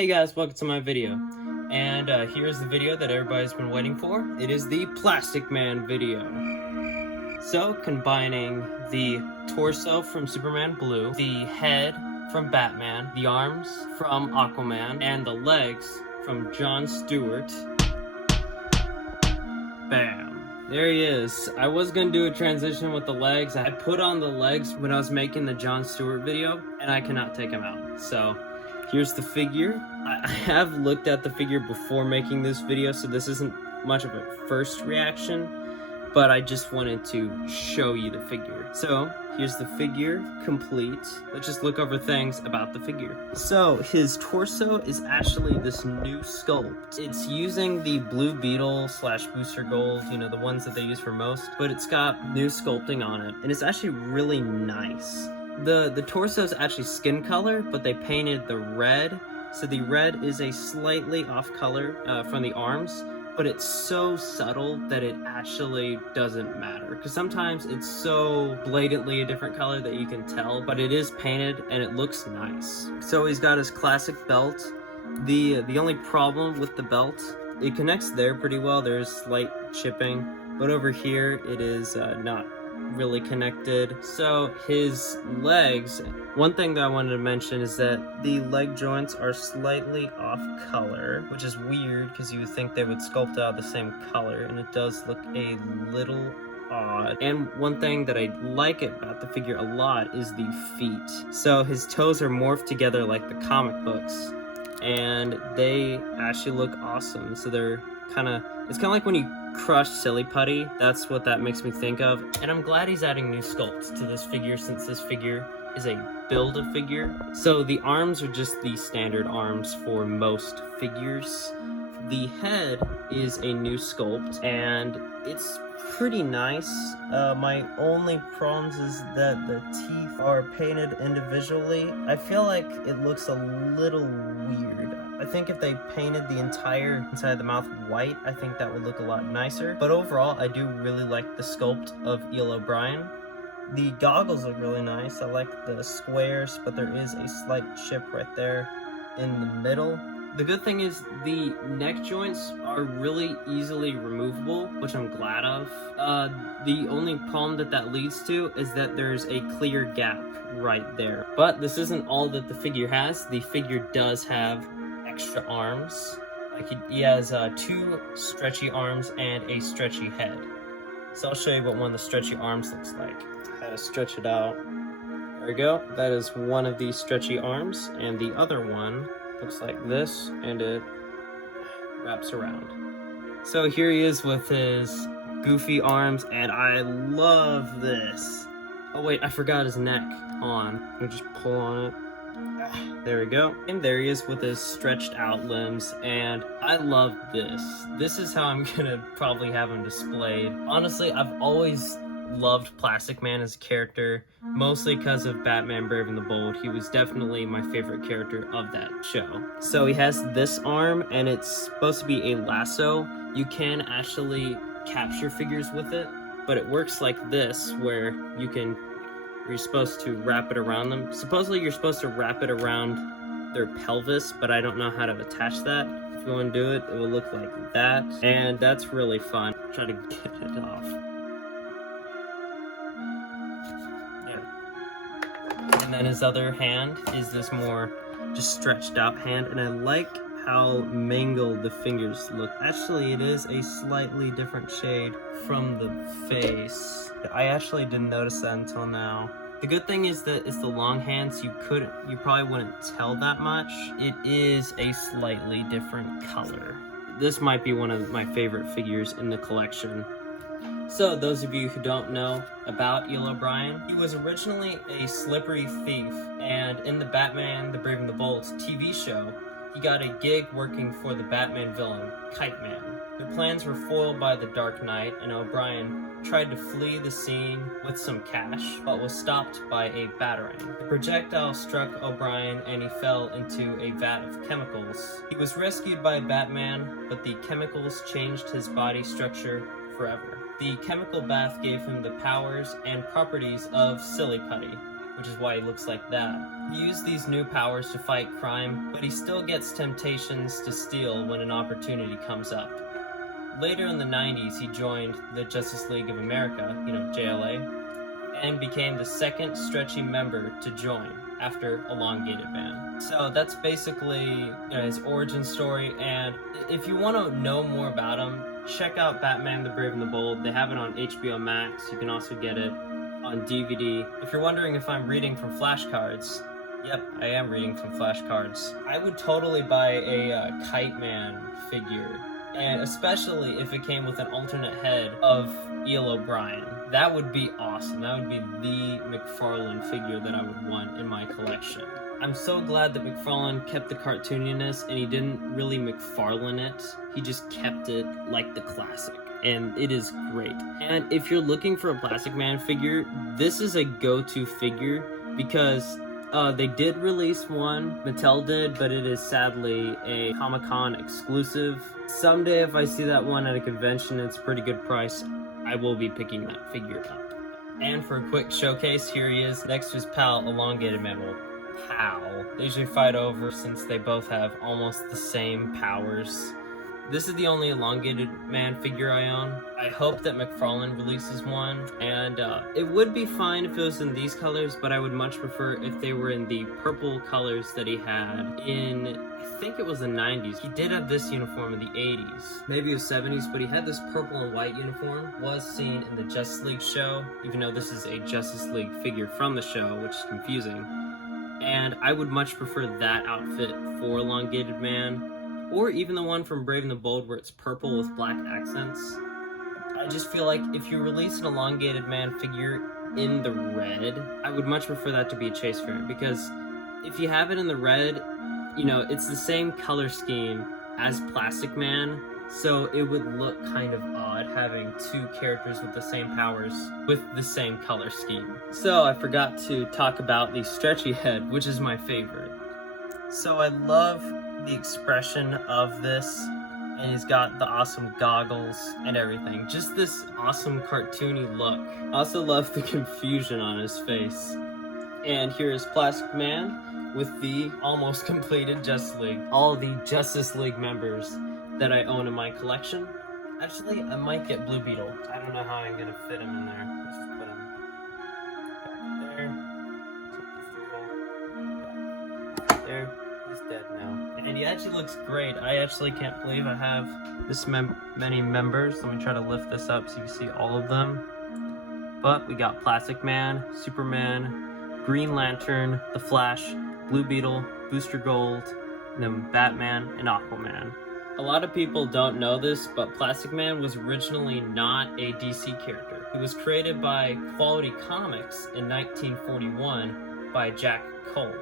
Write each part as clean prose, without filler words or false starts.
Hey guys, welcome to my video. And here's the video that everybody's been waiting for. It is the Plastic Man video. So, combining the torso from Superman Blue, the head from Batman, the arms from Aquaman, and the legs from Jon Stewart. Bam. There he is. I was gonna do a transition with the legs. I put on the legs when I was making the Jon Stewart video, and I cannot take them out. So, here's the figure. I have looked at the figure before making this video, so this isn't much of a first reaction, but I just wanted to show you the figure. So, here's the figure complete. Let's just look over things about the figure. So, his torso is actually this new sculpt. It's using the Blue Beetle / Booster Gold, you know, the ones that they use for most, but it's got new sculpting on it, and it's actually really nice. The torso is actually skin color, but they painted the red. So the red is a slightly off color from the arms, but it's so subtle that it actually doesn't matter. Because sometimes it's so blatantly a different color that you can tell, but it is painted and it looks nice. So he's got his classic belt. The only problem with the belt, it connects there pretty well. There's slight chipping, but over here it is not really connected. So his legs, one thing that I wanted to mention is that the leg joints are slightly off color, which is weird because you would think they would sculpt out the same color, and it does look a little odd. And one thing that I like about the figure a lot is the feet. So his toes are morphed together like the comic books, and they actually look awesome. So they're it's kind of like when you crush silly putty. That's what that makes me think of. And I'm glad he's adding new sculpts to this figure, since this figure is a build-a-figure. So the arms are just the standard arms for most figures. The head is a new sculpt, and it's pretty nice. My only problems is that the teeth are painted individually. I feel like it looks a little weird. I think if they painted the entire inside of the mouth white, I think that would look a lot nicer. But overall, I do really like the sculpt of Eel O'Brien. The goggles look really nice. I like the squares, but there is a slight chip right there in the middle. The good thing is the neck joints are really easily removable, which I'm glad of. The only problem that leads to is that there's a clear gap right there. But this isn't all that the figure has. The figure does have extra arms. Like he has 2 stretchy arms and a stretchy head. So I'll show you what one of the stretchy arms looks like. I had to stretch it out. There we go. That is one of the stretchy arms, and the other one looks like this, and it wraps around. So here he is with his goofy arms, and I love this. Oh wait, I forgot his neck. Hold on, let me just pull on it. There we go. And there he is with his stretched out limbs, and I love this. This is how I'm gonna probably have him displayed. Honestly, I've always loved Plastic Man as a character, mostly because of Batman Brave and the Bold. He was definitely my favorite character of that show. So he has this arm, and it's supposed to be a lasso. You can actually capture figures with it, but it works like this, where you're supposed to wrap it around them. Supposedly you're supposed to wrap it around their pelvis, but I don't know how to attach that. If you want to do it, it will look like that, and that's really fun. Try to get it off. And then his other hand is this more just stretched out hand, and I like how mangled the fingers look. Actually, it is a slightly different shade from the face. I actually didn't notice that until now. The good thing is that it's the long hands. You probably wouldn't tell that much. It is a slightly different color. This might be one of my favorite figures in the collection. So, those of you who don't know about Eel O'Brien, he was originally a slippery thief, and in the Batman, the Brave and the Bold TV show, he got a gig working for the Batman villain, Kite Man. Their plans were foiled by the Dark Knight, and O'Brien tried to flee the scene with some cash, but was stopped by a batarang. The projectile struck O'Brien, and he fell into a vat of chemicals. He was rescued by Batman, but the chemicals changed his body structure forever. The chemical bath gave him the powers and properties of Silly Putty, which is why he looks like that. He used these new powers to fight crime, but he still gets temptations to steal when an opportunity comes up. Later in the 90s, he joined the Justice League of America, JLA, and became the second stretchy member to join after Elongated Man. So that's basically his origin story, and if you want to know more about him, check out Batman the Brave and the Bold. They have it on HBO Max. You can also get it on DVD. If you're wondering if I'm reading from flashcards, yep, I am reading from flashcards. I would totally buy a Kite Man figure, and especially if it came with an alternate head of Eel O'Brien. That would be awesome. That would be the McFarlane figure that I would want in my collection. I'm so glad that McFarlane kept the cartooniness and he didn't really McFarlane it. He just kept it like the classic, and it is great. And if you're looking for a Plastic Man figure, this is a go-to figure because they did release one, Mattel did, but it is sadly a Comic-Con exclusive. Someday if I see that one at a convention, it's a pretty good price, I will be picking that figure up. And for a quick showcase, here he is next to his pal, Elongated Man. Well, pal. They usually fight over since they both have almost the same powers. This is the only Elongated Man figure I own. I hope that McFarlane releases one, and it would be fine if it was in these colors, but I would much prefer if they were in the purple colors that he had in, I think it was the 90s. He did have this uniform in the 80s, maybe it was 70s, but he had this purple and white uniform, was seen in the Justice League show, even though this is a Justice League figure from the show, which is confusing. And I would much prefer that outfit for Elongated Man, or even the one from Brave and the Bold where it's purple with black accents. I just feel like if you release an Elongated Man figure in the red, I would much prefer that to be a chase variant, because if you have it in the red, it's the same color scheme as Plastic Man, so it would look kind of odd having two characters with the same powers with the same color scheme. So I forgot to talk about the stretchy head, which is my favorite. So I love the expression of this, and he's got the awesome goggles and everything. Just this awesome cartoony look. I also love the confusion on his face. And here is Plastic Man with the almost completed Justice League. All the Justice League members that I own in my collection. Actually, I might get Blue Beetle. I don't know how I'm gonna fit him in there. Let's just put him back there. There. He's dead now. And he actually looks great. I actually can't believe I have this many members. Let me try to lift this up so you can see all of them. But we got Plastic Man, Superman, Green Lantern, The Flash, Blue Beetle, Booster Gold, and then Batman and Aquaman. A lot of people don't know this, but Plastic Man was originally not a DC character. It was created by Quality Comics in 1941 by Jack Cole.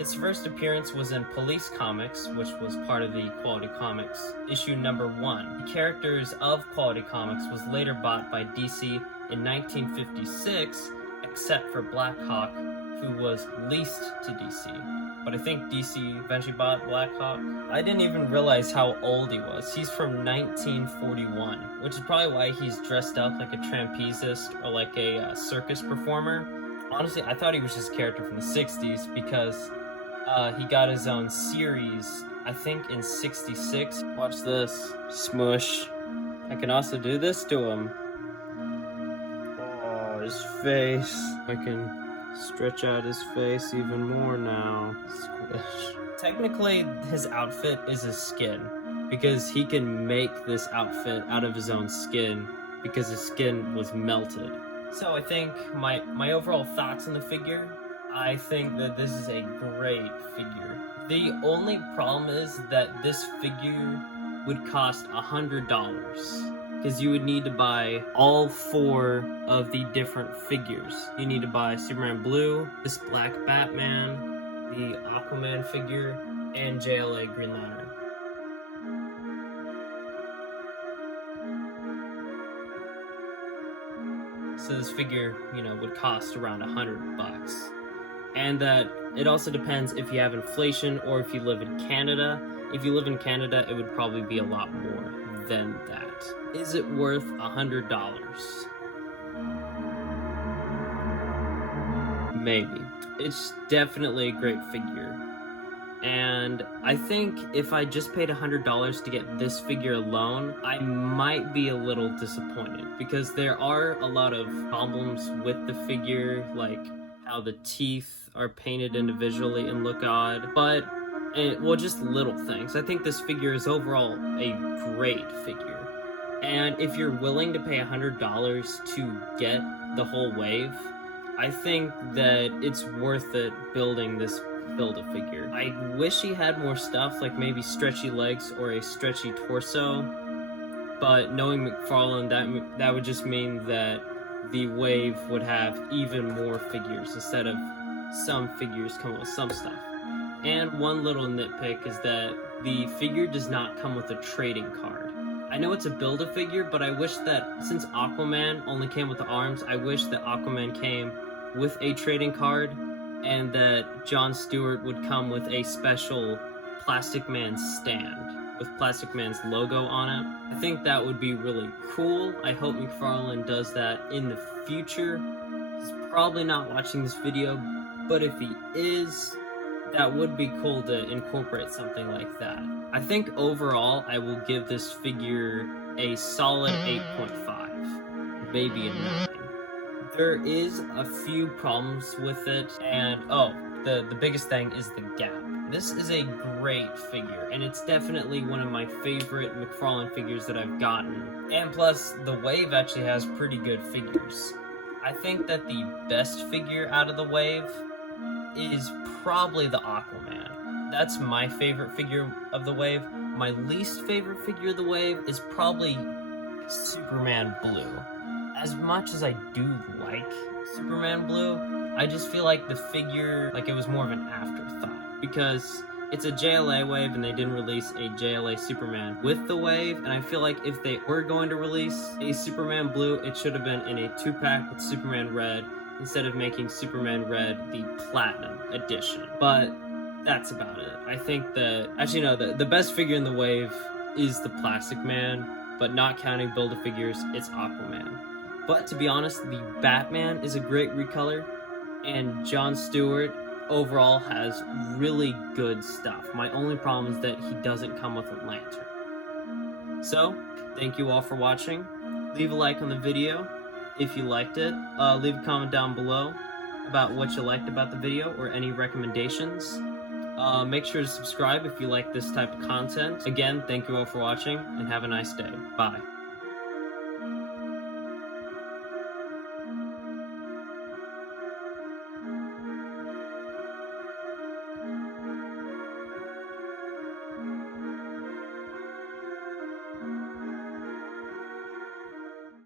Its first appearance was in Police Comics, which was part of the Quality Comics issue number 1. The characters of Quality Comics was later bought by DC in 1956, except for Blackhawk, who was leased to DC. But I think DC eventually bought Blackhawk. I didn't even realize how old he was. He's from 1941, which is probably why he's dressed up like a trapezist or like a circus performer. Honestly, I thought he was just a character from the 60s because he got his own series, I think in 66. Watch this. Smush. I can also do this to him. Oh, his face. I can stretch out his face even more now. Squish. Technically, his outfit is his skin, because he can make this outfit out of his own skin because his skin was melted. So I think my overall thoughts on the figure, I think that this is a great figure. The only problem is that this figure would cost $100, because you would need to buy all 4 of the different figures. You need to buy Superman Blue, this Black Batman, the Aquaman figure, and JLA Green Lantern. So this figure, would cost around $100. And that it also depends if you have inflation or if you live in Canada. If you live in Canada, it would probably be a lot more than that. Is it worth $100? maybe. It's definitely a great figure. And I think if I just paid $100 to get this figure alone, I might be a little disappointed, because there are a lot of problems with the figure, like how the teeth are painted individually and look odd, but well, just little things. I think this figure is overall a great figure. And if you're willing to pay $100 to get the whole wave, I think that it's worth it building this Build-A-Figure. I wish he had more stuff, like maybe stretchy legs or a stretchy torso, but knowing McFarlane, that would just mean that the wave would have even more figures instead of some figures come with some stuff. And one little nitpick is that the figure does not come with a trading card. I know it's a Build-A-Figure, but I wish that since Aquaman only came with the arms, I wish that Aquaman came with a trading card, and that Jon Stewart would come with a special Plastic Man stand with Plastic Man's logo on it. I think that would be really cool. I hope McFarlane does that in the future. He's probably not watching this video, but if he is, that would be cool to incorporate something like that. I think overall, I will give this figure a solid 8.5, maybe a 9. There is a few problems with it, and the biggest thing is the gap. This is a great figure, and it's definitely one of my favorite McFarlane figures that I've gotten. And plus, the wave actually has pretty good figures. I think that the best figure out of the wave is probably the Aquaman. That's my favorite figure of the wave. My least favorite figure of the wave is probably Superman Blue. As much as I do like Superman Blue, I just feel like the figure, like it was more of an afterthought, because it's a JLA wave and they didn't release a JLA Superman with the wave, and I feel like if they were going to release a Superman Blue, it should have been in a 2-pack with Superman Red, instead of making Superman Red the Platinum Edition. But that's about it. I think that, actually no, the best figure in the wave is the Plastic Man, but not counting Build-A-Figures, it's Aquaman. But to be honest, the Batman is a great recolor, and Jon Stewart overall has really good stuff. My only problem is that he doesn't come with a lantern. So, thank you all for watching. Leave a like on the video if you liked it. Leave a comment down below about what you liked about the video or any recommendations. Make sure to subscribe if you like this type of content. Again, thank you all for watching, and have a nice day. Bye.